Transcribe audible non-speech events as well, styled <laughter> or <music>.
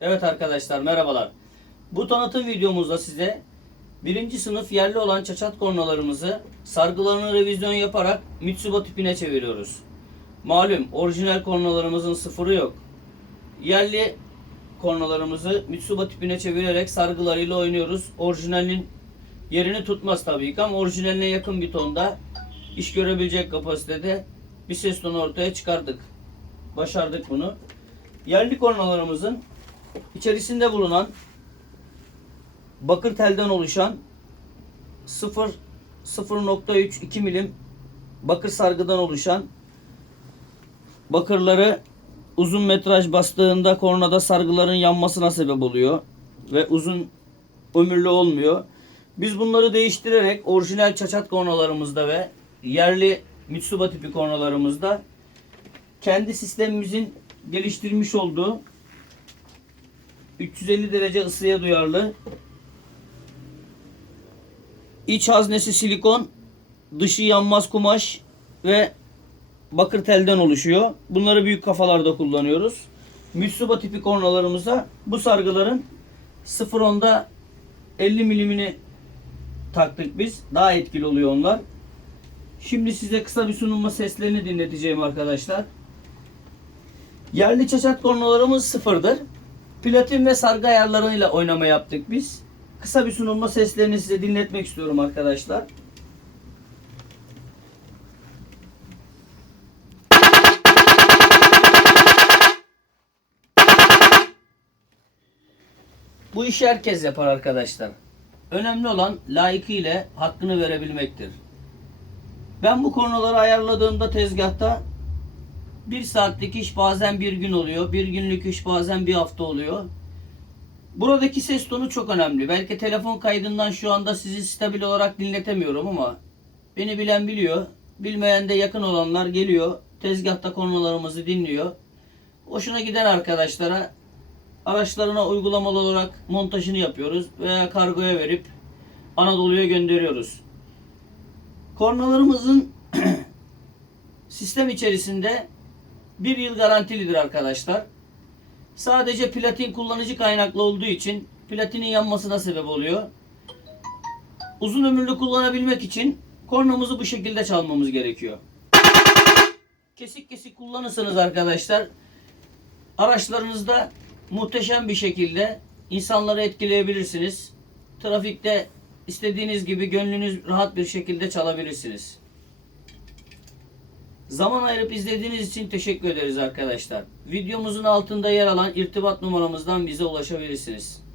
Evet arkadaşlar merhabalar. Bu tanıtım videomuzda size birinci sınıf yerli olan çaçat kornalarımızı sargılarını revizyon yaparak Mitsuba tipine çeviriyoruz. Malum orijinal kornalarımızın sıfırı yok. Yerli kornalarımızı Mitsuba tipine çevirerek sargılarıyla oynuyoruz. Orijinalin yerini tutmaz tabii ki ama orijinaline yakın bir tonda iş görebilecek kapasitede bir ses tonu ortaya çıkardık. Başardık bunu. Yerli kornalarımızın içerisinde bulunan bakır telden oluşan 0 0.3 2 milim bakır sargıdan oluşan bakırları uzun metraj bastığında kornada sargıların yanmasına sebep oluyor ve uzun ömürlü olmuyor. Biz bunları değiştirerek orijinal çaçat kornalarımızda ve yerli Mitsuba tipi kornalarımızda kendi sistemimizin geliştirmiş olduğu 350 derece ısıya duyarlı iç haznesi silikon dışı yanmaz kumaş ve bakır telden oluşuyor. Bunları büyük kafalarda kullanıyoruz. Mitsuba tipi kornalarımıza bu sargıların 0.10'da 50 milimini taktık biz. Daha etkili oluyor onlar. Şimdi size kısa bir sunulma seslerini dinleteceğim arkadaşlar. Yerli çaçat kornalarımız sıfırdır. Platin ve sargı ayarlarıyla oynama yaptık biz. Kısa bir sunulma seslerini size dinletmek istiyorum arkadaşlar. Bu işi herkes yapar arkadaşlar. Önemli olan layıkıyla hakkını verebilmektir. Ben bu konuları ayarladığımda tezgahta bir saatlik iş bazen bir gün oluyor. Bir günlük iş bazen bir hafta oluyor. Buradaki ses tonu çok önemli. Belki telefon kaydından şu anda sizi stabil olarak dinletemiyorum ama beni bilen biliyor. Bilmeyen de yakın olanlar geliyor. Tezgahta konularımızı dinliyor. Hoşuna giden arkadaşlara araçlarına uygulamalı olarak montajını yapıyoruz veya kargoya verip Anadolu'ya gönderiyoruz. Kornalarımızın <clears throat> sistem içerisinde bir yıl garantilidir arkadaşlar. Sadece platin kullanıcı kaynaklı olduğu için platinin yanmasına sebep oluyor. Uzun ömürlü kullanabilmek için kornamızı bu şekilde çalmamız gerekiyor. Kesik kesik kullanırsanız arkadaşlar araçlarınızda muhteşem bir şekilde insanları etkileyebilirsiniz. Trafikte istediğiniz gibi gönlünüz rahat bir şekilde çalabilirsiniz. Zaman ayırıp izlediğiniz için teşekkür ederiz arkadaşlar. Videomuzun altında yer alan irtibat numaramızdan bize ulaşabilirsiniz.